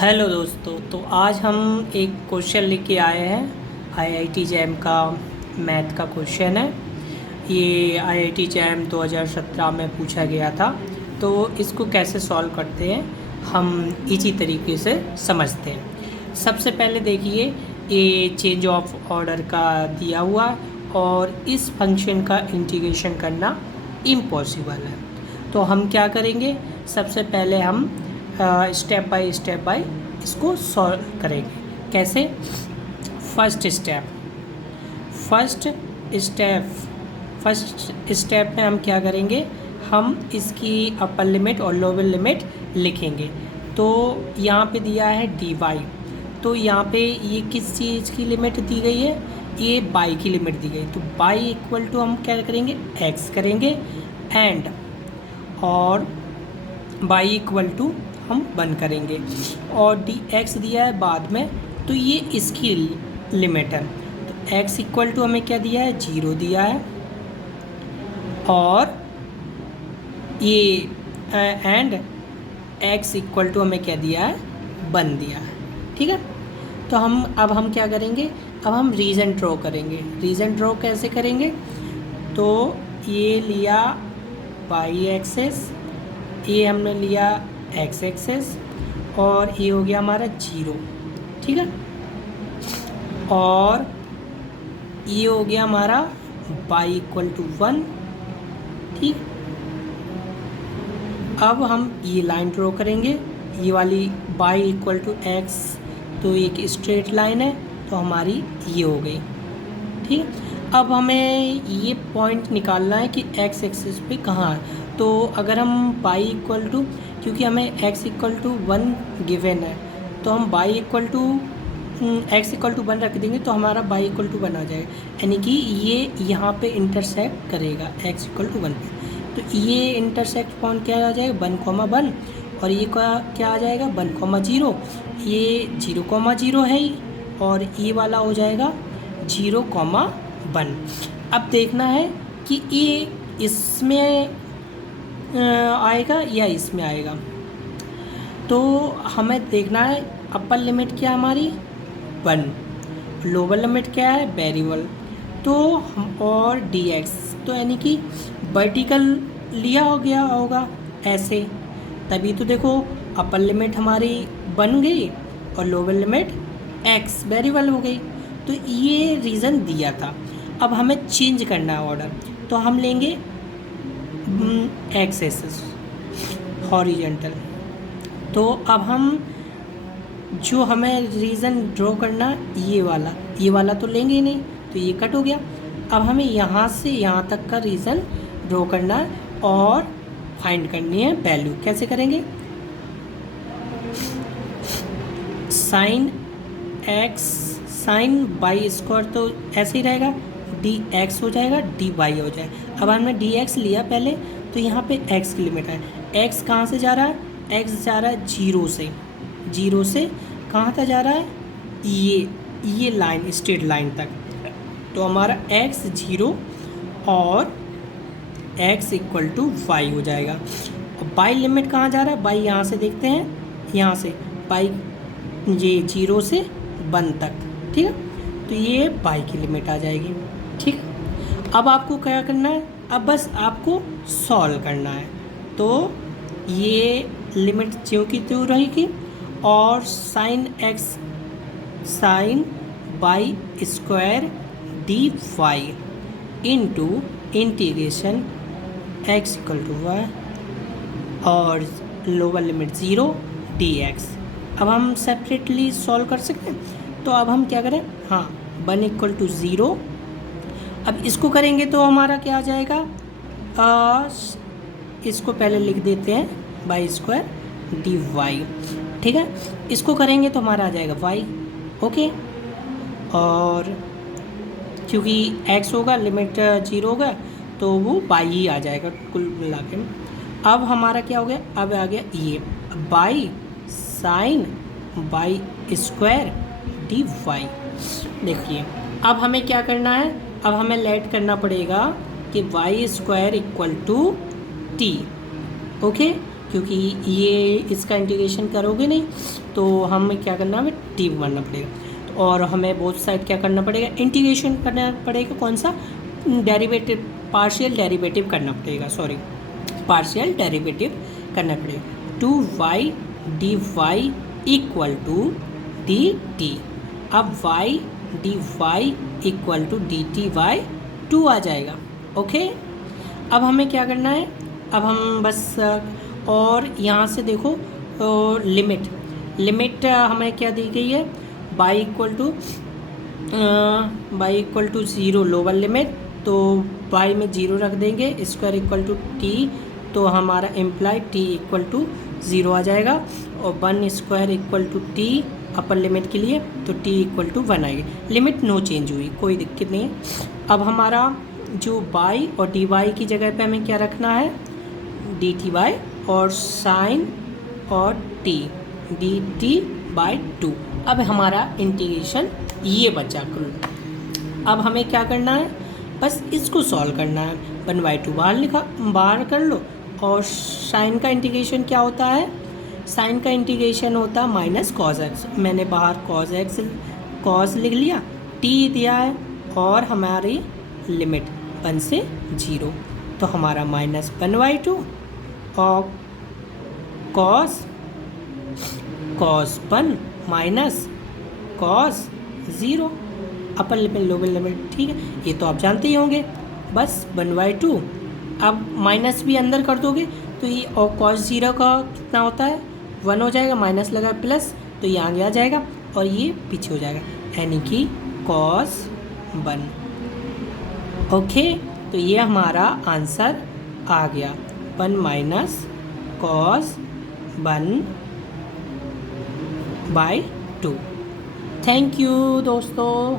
Hello दोस्तों, तो आज हम एक क्वेश्चन लेके आए हैं। आईआईटी जैम का मैथ का क्वेश्चन है। ये आईआईटी जैम 2017 में पूछा गया था। तो इसको कैसे सॉल्व करते हैं हम इजी तरीके से समझते हैं। सबसे पहले देखिए, ये चेंज ऑफ ऑर्डर का दिया हुआ और इस फंक्शन का इंटीग्रेशन करना इम्पॉसिबल है। तो हम क्या करेंगे, सबसे पहले हम स्टेप बाय इसको सॉल्व करेंगे। कैसे? फर्स्ट स्टेप में हम क्या करेंगे, हम इसकी अपर लिमिट और लोअर लिमिट लिखेंगे। तो यहाँ पे दिया है dy, तो यहाँ पे ये किस चीज़ की लिमिट दी गई है, ये y की लिमिट दी गई। तो y इक्वल टू हम क्या करेंगे, x करेंगे एंड और y इक्वल टू हम 1 करेंगे और dx दिया है बाद में, तो ये इसकी लिमिट है। तो x इक्वल टू हमें क्या दिया है, 0 दिया है और ये एंड x इक्वल टू हमें क्या दिया है, 1 दिया है। ठीक है, तो अब हम क्या करेंगे, अब हम रीज़न ड्रॉ करेंगे। रीज़न ड्रॉ कैसे करेंगे, तो ये लिया y एक्सेस, ये हमने लिया x एक्सेस और ये हो गया हमारा 0। ठीक है, और ये हो गया हमारा y इक्वल टू 1। ठीक, अब हम ये लाइन ड्रॉ करेंगे, ये वाली y इक्वल टू x, तो एक स्ट्रेट लाइन है, तो हमारी ये हो गई। ठीक, अब हमें ये पॉइंट निकालना है कि x एक्सिस पे कहाँ है। तो अगर हम y इक्वल टू, क्योंकि हमें x इक्वल टू 1 गिवन है, तो हम y equal to x equal to 1 रख देंगे, तो हमारा y इक्वल टू 1 आ जाएगा। यानी कि ये यहाँ पे इंटरसेक्ट करेगा x इक्वल टू 1 पे। तो ये इंटरसेक्ट पॉइंट क्या आ जाएगा, 1,1, और ये क्या आ जाएगा, 1,0। ये 0,0 है ही, और ये वाला हो जाएगा 0,1। अब देखना है कि ये इसमें आएगा या इसमें आएगा। तो हमें देखना है अपर लिमिट क्या हमारी 1, लोअर लिमिट क्या है वेरिएबल, तो हम और dx, तो यानी कि वर्टिकल लिया हो गया होगा ऐसे, तभी तो देखो अपर लिमिट हमारी बन गई और लोअर लिमिट x वेरिएबल हो गई। तो ये रीज़न दिया था। अब हमें चेंज करना है ऑर्डर, तो हम लेंगे x एक्सिस हॉरिजेंटल। तो अब हम जो हमें रीज़न ड्रॉ करना, ये वाला तो लेंगे ही नहीं, तो ये कट हो गया। अब हमें यहाँ से यहाँ तक का रीज़न ड्रॉ करना है और फाइंड करनी है वैल्यू। कैसे करेंगे, साइन बाई स्क्वायर तो ऐसे ही रहेगा, dx हो जाएगा dy हो जाएगा। अब हमने dx लिया पहले, तो यहाँ पे x की लिमिट है। x कहाँ से जा रहा है, x जा रहा है 0 से कहाँ तक जा रहा है, ये लाइन स्ट्रेट लाइन तक। तो हमारा x 0 और x इक्वल टू y हो जाएगा। और y लिमिट कहाँ जा रहा है, y यहाँ से देखते हैं, यहाँ से y ये 0 से 1 तक। ठीक है, तो ये y की लिमिट आ जाएगी। ठीक है, अब आपको क्या करना है, अब बस आपको सॉल्व करना है। तो ये लिमिट ज्यों की त्यों रहेगी और sine by square dy into integration x equal to y और लोअर लिमिट 0 dx। अब हम सेपरेटली सॉल्व कर सकते हैं। तो अब हम क्या करें, हाँ 1 इक्वल टू 0। अब इसको करेंगे तो हमारा क्या आ जाएगा, इसको पहले लिख देते हैं बाई स्क्वायर dy। ठीक है, इसको करेंगे तो हमारा आ जाएगा y। ओके, और क्योंकि x होगा लिमिट 0 होगा, तो वो y ही आ जाएगा कुल मिला के। अब हमारा क्या हो गया, अब आ गया ये by sine by square dy। देखिए, अब हमें क्या करना है, अब हमें लेट करना पड़ेगा कि y square equal to t। Okay, क्योंकि ये इसका इंटीग्रेशन करोगे नहीं तो हमें क्या करना है, टी बनना पड़ेगा। और हमें बोथ साइड क्या करना पड़ेगा, इंटीग्रेशन करना पड़ेगा। कौन सा, डेरिवेटिव, पार्शियल डेरिवेटिव करना पड़ेगा, सॉरी पार्शियल डेरिवेटिव करना पड़ेगा। 2y dy equal to D T. अब y dy equal to D T by 2 आ जाएगा। ओके, अब हमें क्या करना है, अब हम बस और यहाँ से देखो लिमिट हमें क्या दी गई है, y equal to 0 lower limit, तो y में 0 रख देंगे, स्क्वायर इक्वल टू t, तो हमारा इम्प्लाई t इक्वल टू 0 आ जाएगा। और 1 square equal to t upper limit के लिए, तो t इक्वल टू 1 आएगी। लिमिट नो चेंज हुई, कोई दिक्कत नहीं है। अब हमारा जो y और dy की जगह पे हमें क्या रखना है, dt बाई और साइन और t dt बाई 2। अब हमारा इंटीग्रेशन ये बचा कुल। अब हमें क्या करना है, बस इसको सॉल्व करना है। 1/2 बाहर कर लो। और साइन का इंटीग्रेशन क्या होता है, साइन का इंटीग्रेशन होता है माइनस कॉस एक्स। मैंने बाहर कॉस लिख लिया, t दिया है और हमारी लिमिट 1 से 0, तो हमारा -1/2 और cos 1 minus cos 0 upper limit lower limit. ठीक है, ये तो आप जानते ही होंगे। बस 1/2, अब माइनस भी अंदर कर दोगे तो ये, और कॉस 0 का कितना होता है, 1 हो जाएगा, माइनस लगा प्लस, तो ये आगे आ जाएगा और ये पीछे हो जाएगा, यानी कि कॉस 1। ओके, तो ये हमारा आंसर आ गया, 1 माइनस कॉस 1/2। थैंक यू दोस्तों।